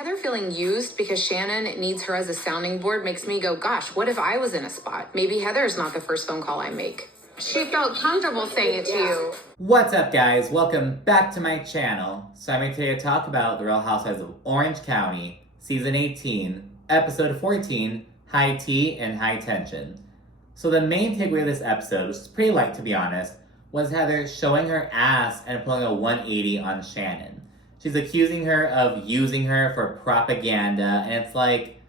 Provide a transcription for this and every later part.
Heather feeling used because Shannon needs her as a sounding board makes me go, gosh, what if I was in a spot? Maybe Heather's not the first phone call I make. She felt comfortable saying it to you. What's up, guys? Welcome back to my channel. So I'm here today to talk about The Real Housewives of Orange County, Season 18, Episode 14, High Tea and High Tension. So the main takeaway of this episode, which is pretty light to be honest, was Heather showing her ass and pulling a 180 on Shannon. She's accusing her of using her for propaganda, and it's like,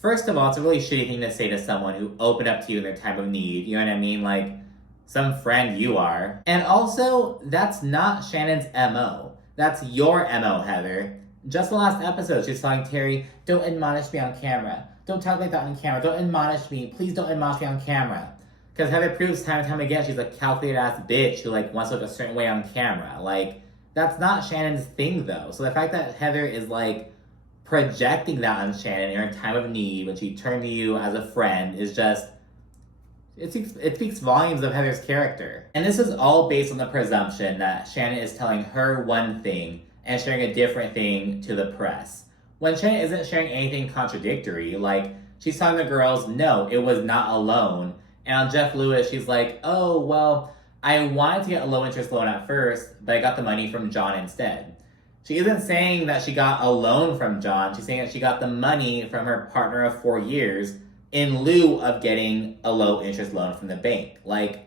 first of all, it's a really shitty thing to say to someone who opened up to you in their time of need, you know what I mean? Like, some friend you are. And also, that's not Shannon's MO. That's your MO, Heather. Just the last episode, she was telling Terry, don't admonish me on camera. Don't talk like that on camera. Don't admonish me. Please don't admonish me on camera. Because Heather proves time and time again she's a calculated ass bitch who like wants to look a certain way on camera. Like, that's not Shannon's thing though. So the fact that Heather is like projecting that on Shannon in her time of need when she turned to you as a friend is just, it speaks volumes of Heather's character. And this is all based on the presumption that Shannon is telling her one thing and sharing a different thing to the press. When Shannon isn't sharing anything contradictory, like she's telling the girls, no, it was not a loan. And on Jeff Lewis, she's like, oh, well, I wanted to get a low interest loan at first, but I got the money from John instead. She isn't saying that she got a loan from John. She's saying that she got the money from her partner of 4 years in lieu of getting a low interest loan from the bank. Like,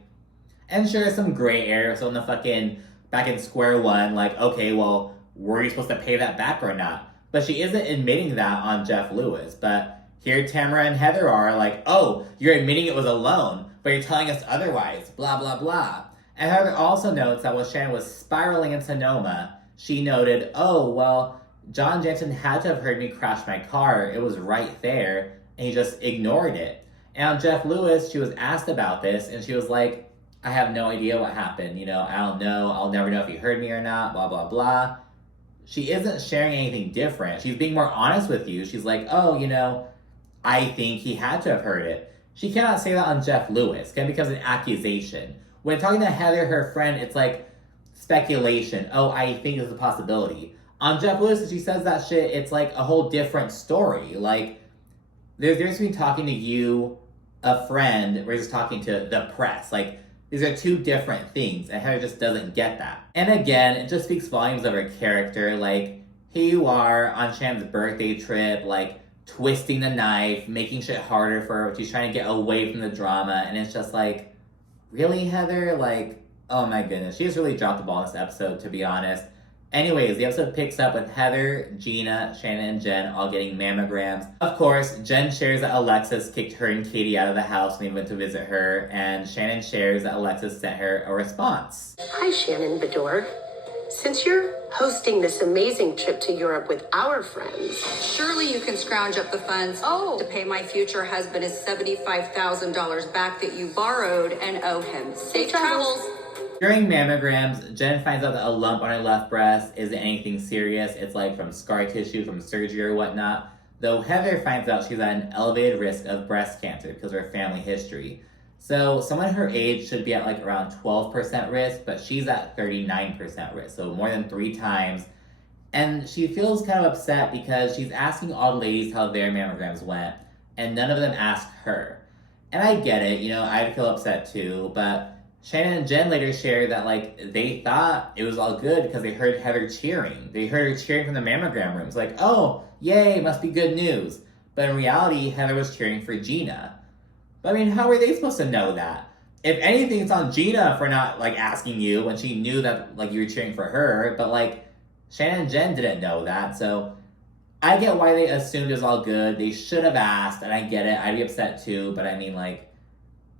and sure, some gray area. So in the fucking, back in square one, like, okay, well, were you supposed to pay that back or not? But she isn't admitting that on Jeff Lewis. But here Tamara and Heather are like, oh, you're admitting it was a loan, but you're telling us otherwise, blah, blah, blah. And Heather also notes that when Shannon was spiraling in Sonoma, she noted, oh, well, John Jansen had to have heard me crash my car. It was right there, and he just ignored it. And on Jeff Lewis, she was asked about this, and she was like, I have no idea what happened. You know, I don't know. I'll never know if he heard me or not, blah, blah, blah. She isn't sharing anything different. She's being more honest with you. She's like, oh, you know, I think he had to have heard it. She cannot say that on Jeff Lewis. It becomes an accusation. When talking to Heather, her friend, it's like speculation. Oh, I think it's a possibility. On Jeff Lewis, if she says that shit, it's like a whole different story. Like, there's difference between talking to you, a friend, versus talking to the press. Like, these are two different things, and Heather just doesn't get that. And again, it just speaks volumes of her character. Like, here you are on Shannon's birthday trip, like, twisting the knife, making shit harder for her. She's trying to get away from the drama, and it's just like, really, Heather? Like, oh my goodness. She just really dropped the ball in this episode, to be honest. Anyways, the episode picks up with Heather, Gina, Shannon, and Jen all getting mammograms. Of course, Jen shares that Alexis kicked her and Katie out of the house when they went to visit her, and Shannon shares that Alexis sent her a response. Hi, Shannon Bedore. Since you're hosting this amazing trip to Europe with our friends, surely you can scrounge up the funds to pay my future husband his $75,000 back that you borrowed and owe him. Safe travels. During mammograms, Jen finds out that a lump on her left breast isn't anything serious. It's like from scar tissue, from surgery or whatnot. Though Heather finds out she's at an elevated risk of breast cancer because of her family history. So someone her age should be at like around 12% risk, but she's at 39% risk, so more than 3 times. And she feels kind of upset because she's asking all the ladies how their mammograms went, and none of them asked her. And I get it, you know, I'd feel upset too, but Shannon and Jen later shared that like they thought it was all good because they heard Heather cheering. They heard her cheering from the mammogram rooms, like, oh, yay, must be good news. But in reality, Heather was cheering for Gina. I mean, how are they supposed to know that? If anything, it's on Gina for not, like, asking you when she knew that, like, you were cheering for her. But, like, Shannon and Jen didn't know that. So I get why they assumed it was all good. They should have asked, and I get it. I'd be upset, too. But, I mean, like,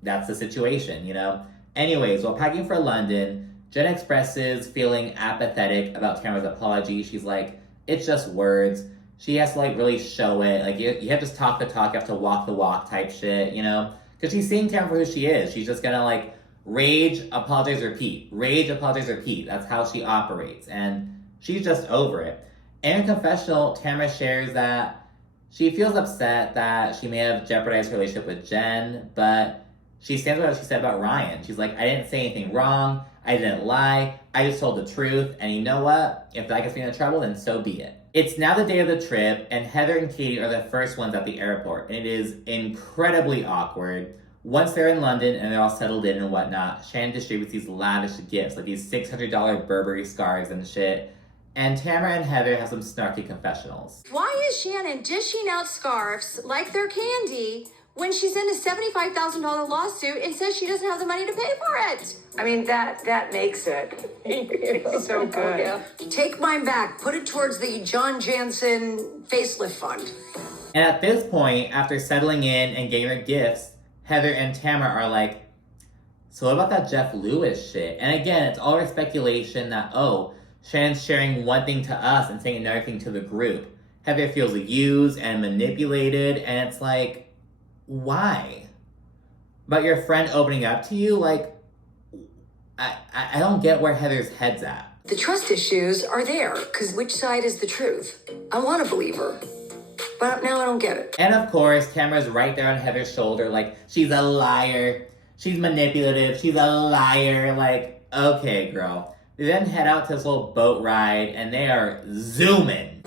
that's the situation, you know? Anyways, while packing for London, Jen expresses feeling apathetic about Tamara's apology. She's like, it's just words. She has to, like, really show it. Like, you have to just talk the talk, you have to walk the walk type shit, you know? Because she's seeing Tamara for who she is. She's just gonna, like, rage, apologize, repeat. Rage, apologize, repeat. That's how she operates. And she's just over it. In her confessional, Tamara shares that she feels upset that she may have jeopardized her relationship with Jen, but she stands by what she said about Ryan. She's like, I didn't say anything wrong. I didn't lie. I just told the truth. And you know what? If that gets me into trouble, then so be it. It's now the day of the trip, and Heather and Katie are the first ones at the airport, and it is incredibly awkward. Once they're in London and they're all settled in and whatnot, Shannon distributes these lavish gifts, like these $600 Burberry scarves and shit, and Tamara and Heather have some snarky confessionals. Why is Shannon dishing out scarves like they're candy when she's in a $75,000 lawsuit and says she doesn't have the money to pay for it? I mean, that makes it so good. Yeah. Take mine back. Put it towards the John Jansen facelift fund. And at this point, after settling in and getting their gifts, Heather and Tamara are like, so what about that Jeff Lewis shit? And again, it's all our speculation that, oh, Shannon's sharing one thing to us and saying another thing to the group. Heather feels used and manipulated, and it's like, why? But your friend opening up to you, like, I don't get where Heather's head's at. The trust issues are there, because which side is the truth? I want to believe her, but now I don't get it. And of course, Tamara's right there on Heather's shoulder, like, she's a liar, she's manipulative, she's a liar, like, okay, girl. They then head out to this little boat ride, and they are zooming.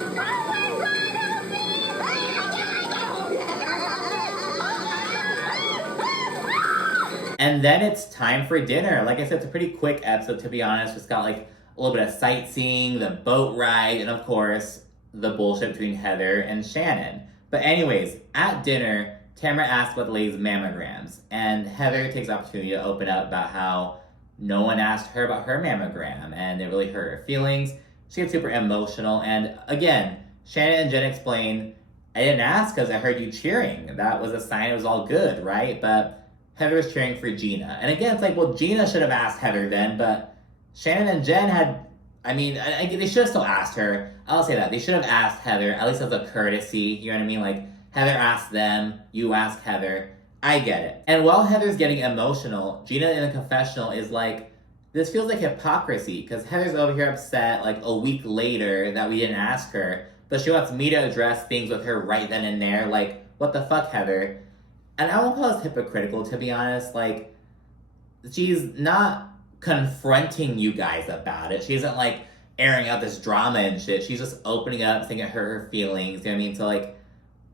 And then it's time for dinner. Like I said, it's a pretty quick episode, to be honest. It's got like a little bit of sightseeing, the boat ride, and of course, the bullshit between Heather and Shannon. But anyways, at dinner, Tamara asks about the lady's mammograms, and Heather takes the opportunity to open up about how no one asked her about her mammogram, and it really hurt her feelings. She gets super emotional, and again, Shannon and Jen explain, I didn't ask because I heard you cheering. That was a sign it was all good, right? But Heather was cheering for Gina. And again, it's like, well, Gina should have asked Heather then, but Shannon and Jen had, they should have still asked her. I'll say that. They should have asked Heather, at least as a courtesy, you know what I mean? Like, Heather asked them, you ask Heather. I get it. And while Heather's getting emotional, Gina in the confessional is like, this feels like hypocrisy, because Heather's over here upset like a week later that we didn't ask her, but she wants me to address things with her right then and there. Like, what the fuck, Heather? And I won't call this hypocritical, to be honest. Like, she's not confronting you guys about it. She isn't, like, airing out this drama and shit. She's just opening up, saying it hurt her feelings. You know what I mean? So, like,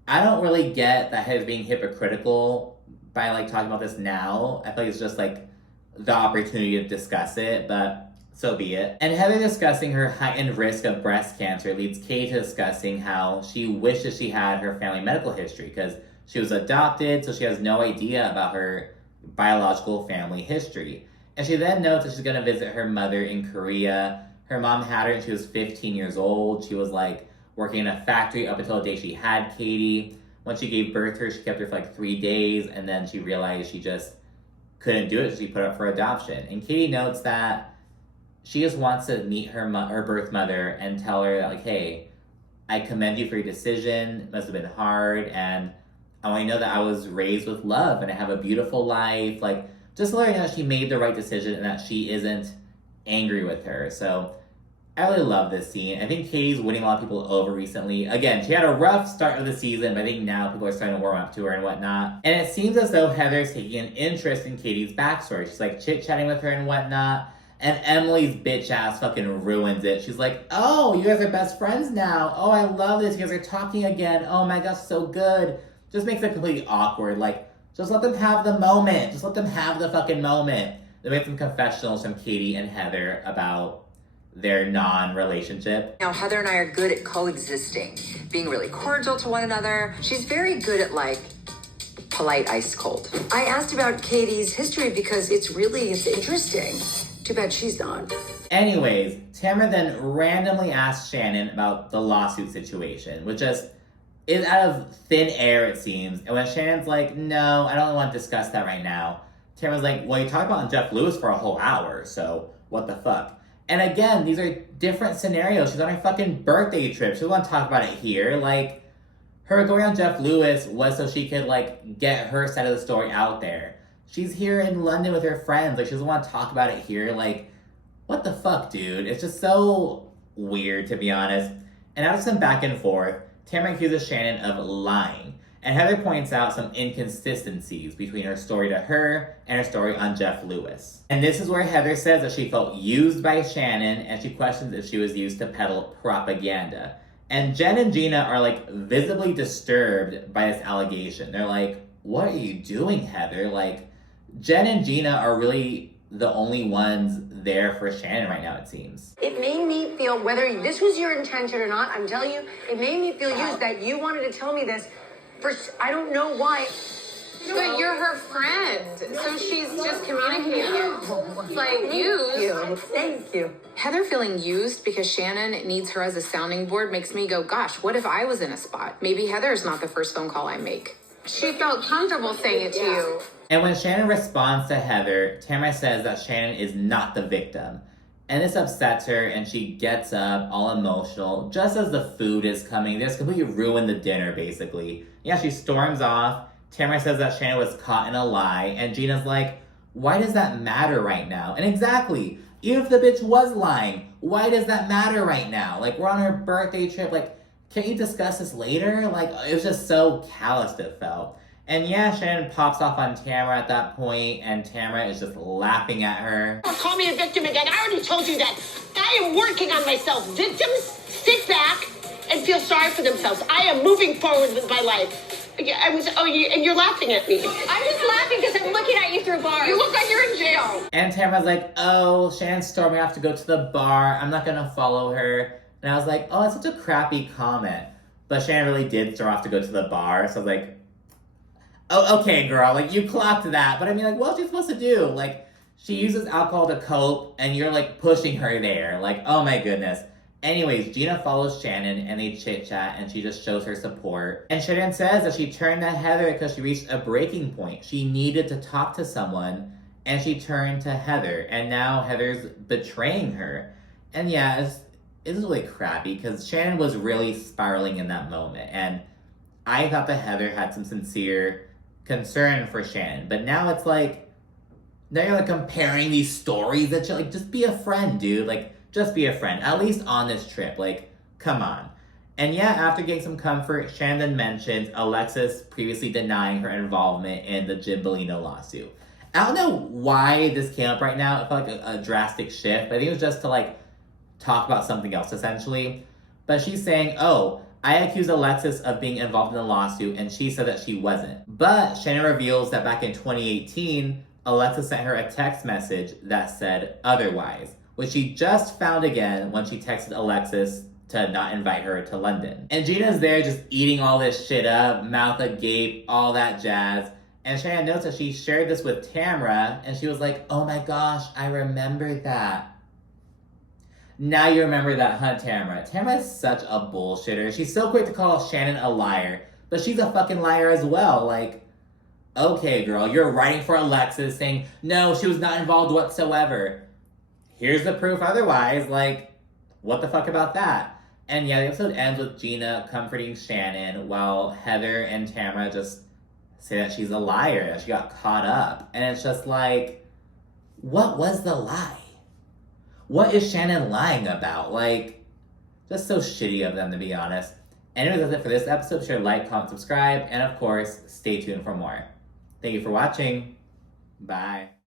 I don't really get that Heather's being hypocritical by, like, talking about this now. I feel like it's just, like, the opportunity to discuss it, but so be it. And Heather discussing her heightened risk of breast cancer leads Katie to discussing how she wishes she had her family medical history, because she was adopted, so she has no idea about her biological family history. And she then notes that she's going to visit her mother in Korea. Her mom had her when she was 15 years old. She was, like, working in a factory up until the day she had Katie. When she gave birth to her, she kept her for, like, 3 days, and then she realized she just couldn't do it, so she put her up for adoption. And Katie notes that she just wants to meet her birth mother and tell her that, like, hey, I commend you for your decision. It must have been hard, and I want you to know that I was raised with love and I have a beautiful life. Like, just let her know she made the right decision and that she isn't angry with her. So I really love this scene. I think Katie's winning a lot of people over recently. Again, she had a rough start of the season, but I think now people are starting to warm up to her and whatnot. And it seems as though Heather's taking an interest in Katie's backstory. She's like chit-chatting with her and whatnot. And Emily's bitch ass fucking ruins it. She's like, oh, you guys are best friends now. Oh, I love this. You guys are talking again. Oh my gosh, so good. Just makes it completely awkward. Like, just let them have the moment. Just let them have the fucking moment. They make some confessionals from Katie and Heather about their non-relationship. Now, Heather and I are good at coexisting, being really cordial to one another. She's very good at, like, polite ice cold. I asked about Katie's history because it's interesting. Too bad she's not. Anyways, Tamara then randomly asks Shannon about the lawsuit situation, which just is out of thin air, it seems. And when Shannon's like, no, I don't want to discuss that right now, Tamara's like, well, you talked about Jeff Lewis for a whole hour, so what the fuck? And again, these are different scenarios. She's on her fucking birthday trip. She doesn't want to talk about it here. Like, her going on Jeff Lewis was so she could, like, get her side of the story out there. She's here in London with her friends. Like, she doesn't want to talk about it here. Like, what the fuck, dude? It's just so weird, to be honest. And after some back and forth, Tamara accuses Shannon of lying. And Heather points out some inconsistencies between her story to her and her story on Jeff Lewis. And this is where Heather says that she felt used by Shannon, and she questions if she was used to peddle propaganda. And Jen and Gina are like visibly disturbed by this allegation. They're like, what are you doing, Heather? Like, Jen and Gina are really the only ones there for Shannon right now, it seems. It made me feel, whether this was your intention or not, I'm telling you, it made me feel used that you wanted to tell me this for, I don't know why. But you're her friend, so she's just communicating it. It's like used. Thank you. Heather feeling used because Shannon needs her as a sounding board makes me go, gosh, what if I was in a spot? Maybe Heather's not the first phone call I make. She felt comfortable saying it to you. And when Shannon responds to Heather, Tamara says that Shannon is not the victim. And this upsets her, and she gets up all emotional just as the food is coming. They just completely ruin the dinner, basically. Yeah, she storms off. Tamara says that Shannon was caught in a lie, and Gina's like, why does that matter right now? And exactly, even if the bitch was lying, why does that matter right now? Like, we're on her birthday trip, like, can't you discuss this later? Like, it was just so calloused it felt. And yeah, Shannon pops off on Tamara at that point, and Tamara is just laughing at her. Don't call me a victim again. I already told you that. I am working on myself. Victims sit back and feel sorry for themselves. I am moving forward with my life. And you're laughing at me. I'm just laughing because I'm looking at you through bars. You look like you're in jail. And Tamara's like, oh, Shannon's storming off to go to the bar. I'm not gonna follow her. And I was like, oh, that's such a crappy comment. But Shannon really did storm off to go to the bar. So I was like, oh, okay, girl. Like, you clocked that. But I mean, like, what's she supposed to do? Like, she uses alcohol to cope, and you're, like, pushing her there. Like, oh my goodness. Anyways, Gina follows Shannon, and they chit-chat, and she just shows her support. And Shannon says that she turned to Heather because she reached a breaking point. She needed to talk to someone, and she turned to Heather. And now Heather's betraying her. And yeah, it's really crappy, because Shannon was really spiraling in that moment. And I thought that Heather had some sincere concern for Shannon. But now it's like, now you're like comparing these stories that you're like, just be a friend, dude. Like, just be a friend, at least on this trip. Like, come on. And yeah, after getting some comfort, Shannon mentions Alexis previously denying her involvement in the Jim Bellino lawsuit. I don't know why this came up right now. It felt like a drastic shift, but I think it was just to like talk about something else essentially. But she's saying, oh, I accused Alexis of being involved in the lawsuit, and she said that she wasn't. But Shannon reveals that back in 2018, Alexis sent her a text message that said otherwise, which she just found again when she texted Alexis to not invite her to London. And Gina's there just eating all this shit up, mouth agape, all that jazz. And Shannon notes that she shared this with Tamara, and she was like, oh my gosh, I remember that. Now you remember that, huh, Tamara? Tamara is such a bullshitter. She's so quick to call Shannon a liar, but she's a fucking liar as well. Like, okay, girl, you're writing for Alexis saying, no, she was not involved whatsoever. Here's the proof otherwise. Like, what the fuck about that? And yeah, the episode ends with Gina comforting Shannon while Heather and Tamara just say that she's a liar, that she got caught up. And it's just like, what was the lie? What is Shannon lying about? Like, just so shitty of them, to be honest. Anyways, that's it for this episode. Be sure to like, comment, subscribe, and of course, stay tuned for more. Thank you for watching. Bye.